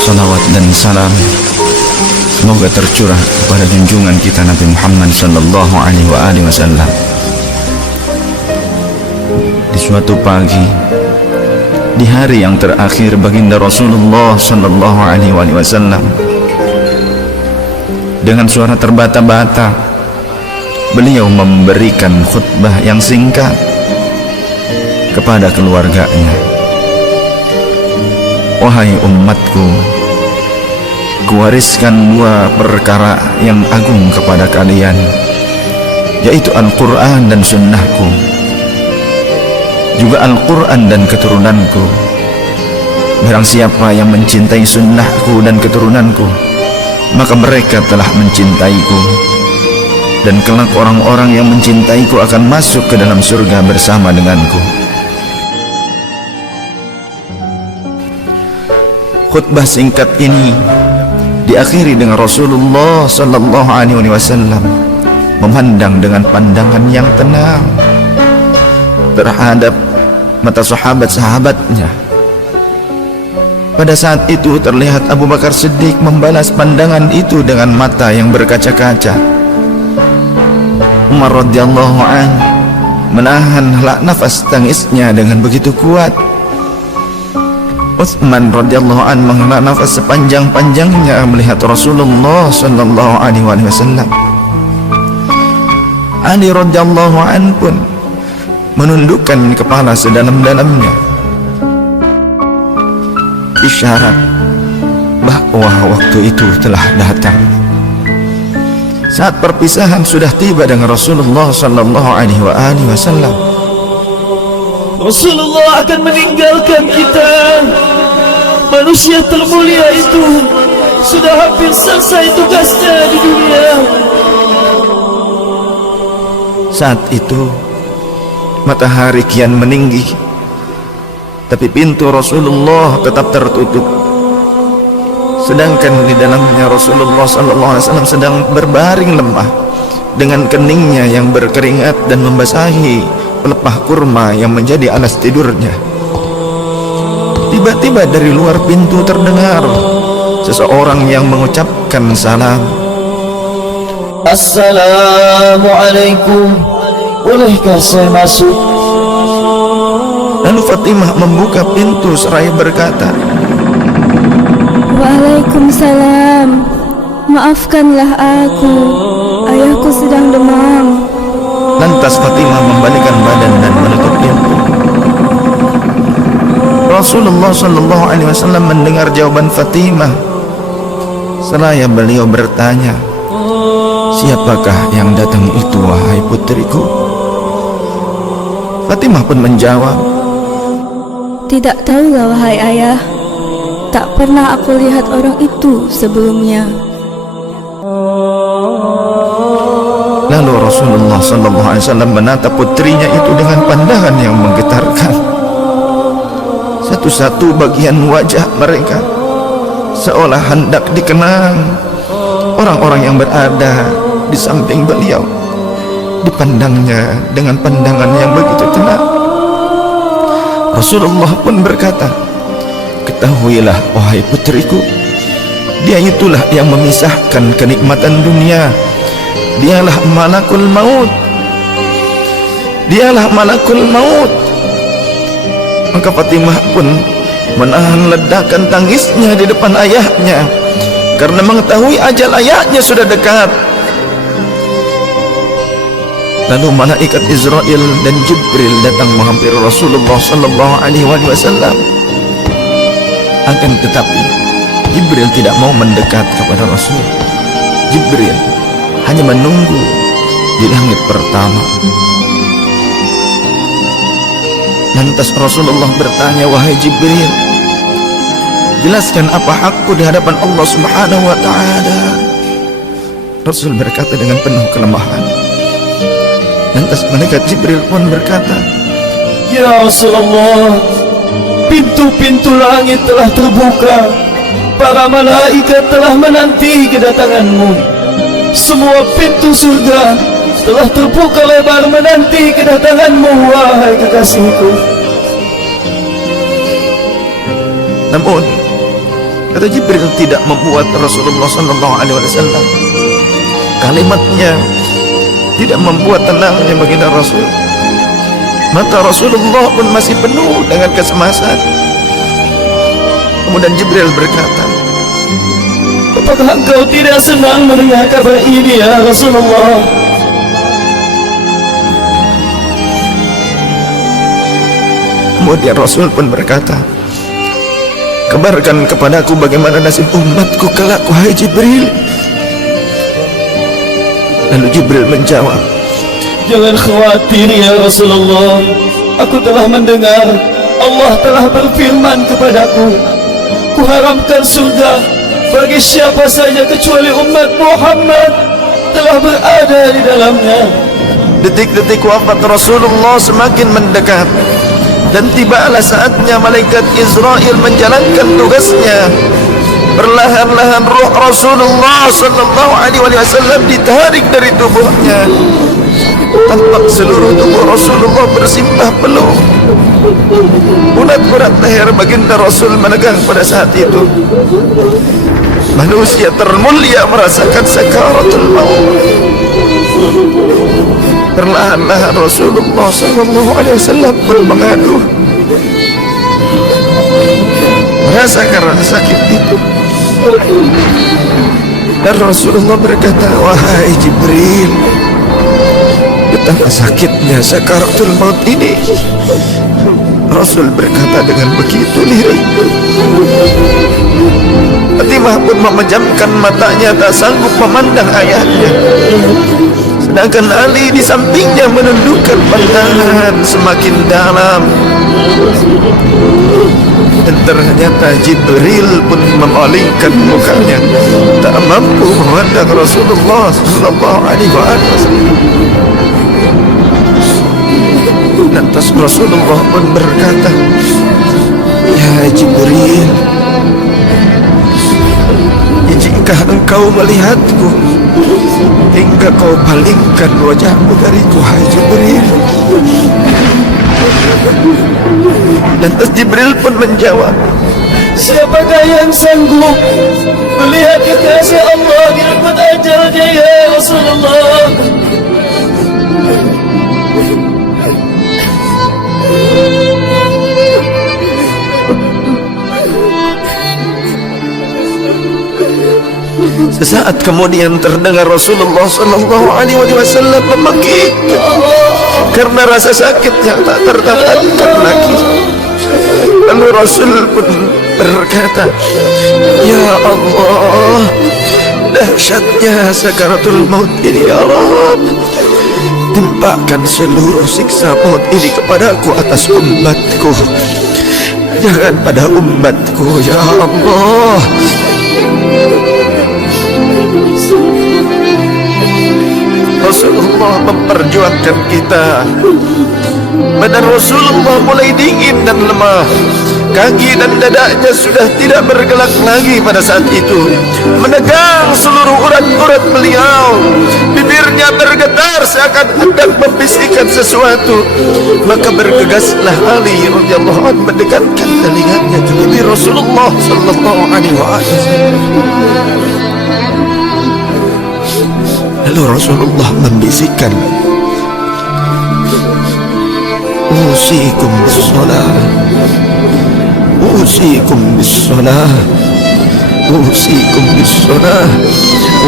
Salawat dan salam semoga tercurah kepada junjungan kita Nabi Muhammad sallallahu alaihi wasallam. Di suatu pagi, di hari yang terakhir baginda Rasulullah sallallahu alaihi wasallam, dengan suara terbata-bata beliau memberikan khutbah yang singkat kepada keluarganya. Wahai umatku, kuwariskan dua perkara yang agung kepada kalian, yaitu Al-Quran dan sunnahku, juga Al-Quran dan keturunanku. Barang siapa yang mencintai sunnahku dan keturunanku, maka mereka telah mencintaiku, dan kelak orang-orang yang mencintaiku akan masuk ke dalam surga bersama denganku. Khutbah singkat ini diakhiri dengan Rasulullah sallallahu alaihi wasallam memandang dengan pandangan yang tenang terhadap mata sahabat-sahabatnya. Pada saat itu terlihat Abu Bakar Siddiq membalas pandangan itu dengan mata yang berkaca-kaca. Umar radhiyallahu an menahan nafas tangisnya dengan begitu kuat. Utsman radhiyallahu an menghela nafas sepanjang-panjangnya melihat Rasulullah sallallahu alaihi wasallam. Ali radhiyallahu an pun menundukkan kepala sedalam-dalamnya, isyarat bahwa waktu itu telah datang. Saat perpisahan sudah tiba dengan Rasulullah sallallahu alaihi wasallam. Rasulullah akan meninggalkan kita. Manusia termulia itu sudah hampir selesai tugasnya di dunia. Saat itu matahari kian meninggi, tapi pintu Rasulullah tetap tertutup. Sedangkan di dalamnya Rasulullah sallallahu alaihi wasallam sedang berbaring lemah dengan keningnya yang berkeringat dan membasahi pelepah kurma yang menjadi alas tidurnya. Tiba-tiba dari luar pintu terdengar seseorang yang mengucapkan salam. Assalamualaikum, bolehkah saya masuk? Lalu Fatimah membuka pintu seraya berkata, Waalaikumsalam, maafkanlah aku, ayahku sedang demam. Lantas Fatimah membalikkan badan dan menutup pintu. Rasulullah sallallahu alaihi wasallam mendengar jawaban Fatimah. Seraya beliau bertanya, siapakah yang datang itu wahai putriku? Fatimah pun menjawab, Tidak tahulah wahai ayah, tak pernah aku lihat orang itu sebelumnya. Lalu Rasulullah sallallahu alaihi wasallam menatap putrinya itu dengan pandangan yang menggetarkan. Satu-satu bagian wajah mereka seolah hendak dikenang. Orang-orang yang berada di samping beliau dipandangnya dengan pandangan yang begitu tenang. Rasulullah pun berkata, ketahuilah wahai putriku, dia itulah yang memisahkan kenikmatan dunia. Dialah malakul maut. Dialah malakul maut. Maka Fatimah pun menahan ledakan tangisnya di depan ayahnya karena mengetahui ajal ayahnya sudah dekat. Lalu malaikat Israel dan Jibril datang menghampiri Rasulullah sallallahu alaihi wasallam. Akan tetapi Jibril tidak mau mendekat kepada Rasul. Jibril hanya menunggu di langit pertama. Lantas Rasulullah bertanya, wahai Jibril, jelaskan apa hakku di hadapan Allah Subhanahu wa ta'ala. Rasul berkata dengan penuh kelemahan. Lantas malaikat Jibril pun berkata, Ya Rasulullah, pintu-pintu langit telah terbuka. Para malaikat telah menanti kedatanganmu. Semua pintu surga telah terbuka lebar menanti kedatanganmu, wahai kekasihku. Namun kata Jibril tidak membuat Rasulullah SAW. Kalimatnya tidak membuat tenangnya baginda Rasul. Mata Rasulullah pun masih penuh dengan kecemasan. Kemudian Jibril berkata, apakah engkau tidak senang mendengar kabar ini ya Rasulullah? Kemudian Rasul pun berkata, kabarkan kepadaku bagaimana nasib umatku kelak, wahai Jibril. Lalu Jibril menjawab, jangan khawatir ya Rasulullah. Aku telah mendengar Allah telah berfirman kepadaku, kuharamkan surga bagi siapa saja kecuali umat Muhammad telah berada di dalamnya. detik-detik wafat Rasulullah semakin mendekat, dan tibalah saatnya malaikat Israel menjalankan tugasnya. Perlahan-lahan ruh Rasulullah SAW ditarik dari tubuhnya. Tampak seluruh tubuh Rasulullah bersimbah peluh. Urat-urat leher baginda Rasul menegang pada saat itu. Manusia termulia merasakan sakaratul maut. Perlahan-lahan Rasulullah SAW pun mengaduh, merasakan rasa sakit itu. Dan Rasulullah berkata, wahai Jibril, betapa sakitnya sakaratul maut ini. Rasul berkata dengan begitu lirih. Fatimah pun memejamkan matanya, tak sanggup memandang ayahnya. Sedangkan Ali di sampingnya menundukkan pandangan semakin dalam. Dan ternyata Jibril pun memalingkan mukanya, tak mampu memandang Rasulullah SAW. Lantas Rasulullah pun berkata, ya Jibril, jika engkau melihatku hingga kau palingkan wajahmu dariku, hai Jibril. Lantas Jibril pun menjawab, siapakah yang sanggup melihat kekasih Allah di dekat ajalnya ya Rasulullah? Sesaat kemudian terdengar Rasulullah SAW memekik karena rasa sakit yang tak tertahankan lagi. Lalu Rasul pun berkata, ya Allah, dahsyatnya sakaratul maut ini ya Rabb. Timpakan seluruh siksa maut ini kepadaku atas umatku, jangan pada umatku ya Allah. Rasulullah memperjuangkan kita. Badan Rasulullah mulai dingin dan lemah. Kaki dan dadanya sudah tidak bergerak lagi pada saat itu. Menegang seluruh urat-urat beliau. Bibirnya bergetar seakan hendak membisikkan sesuatu. Maka bergegaslah Ali radhiyallahu anhu mendekatkan telinganya ke bibir Rasulullah sallallahu alaihi wasallam. Lalu Rasulullah membisikkan, usikum bis-shalah, usikum bis-shalah, usikum bis-shalah,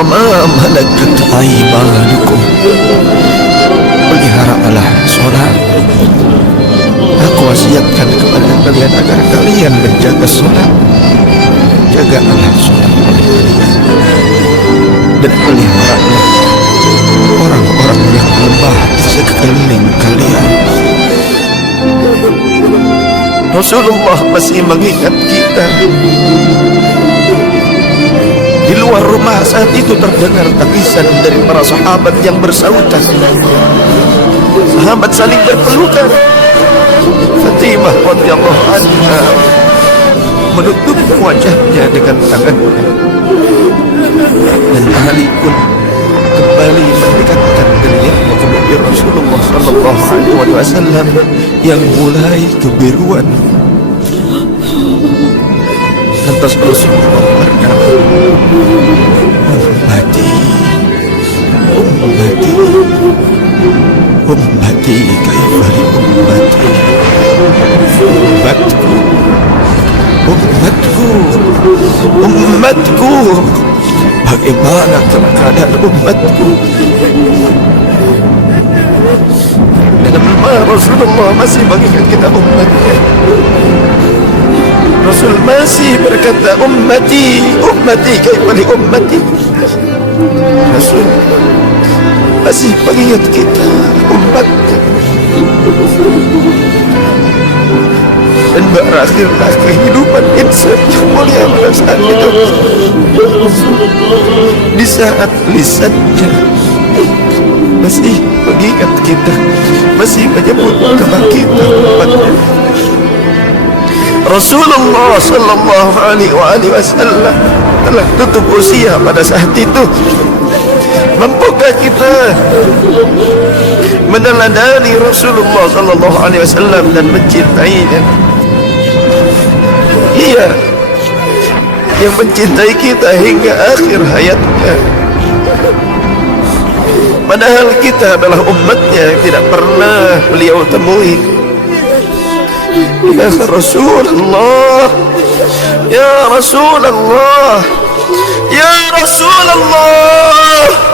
wa ma malakat aymanukum. Peliharalah sholat. Aku wasiatkan kepada kalian agar kalian menjaga sholat. Jagalah sholat kalian dan peliharalah orang-orang yang lemah di sekeliling kalian. Rasulullah masih mengingat kita. Di luar rumah saat itu terdengar tangisan dari para sahabat yang bersautan. Sahabat saling berpelukan. Fatimah radhiyallahu anha menutup wajahnya dengan tangannya, dan Ali pun kembali mendekatkan dirinya Nabi Rasulullah sallallahu alaihi wasallam yang mulai kebiruan. Lantas Rasulullah berkata, ummati, ummati, ummati, kaifa li ummati, ummatku, ummatku, umatku, bagaimana keadaan umatku? Dan Rasulullah masih bagikan kita umatnya. Rasul masih berkata, ummati, ummati, kaifa li ummati. Rasul masih mengingat kita umatnya. Dan berakhirlah kehidupan insan yang mulia pada saat itu. Di saat lisannya masih mengingat kita, masih menyebut nama kita umatnya. Rasulullah sallallahu alaihi wasallam telah tutup usia pada saat itu. Mampukah kita meneladani Rasulullah sallallahu alaihi wasallam dan mencintainya? Ia yang mencintai kita hingga akhir hayatnya. Padahal kita adalah umatnya yang tidak pernah beliau temui. Ya Rasulullah, ya Rasulullah, ya Rasulullah.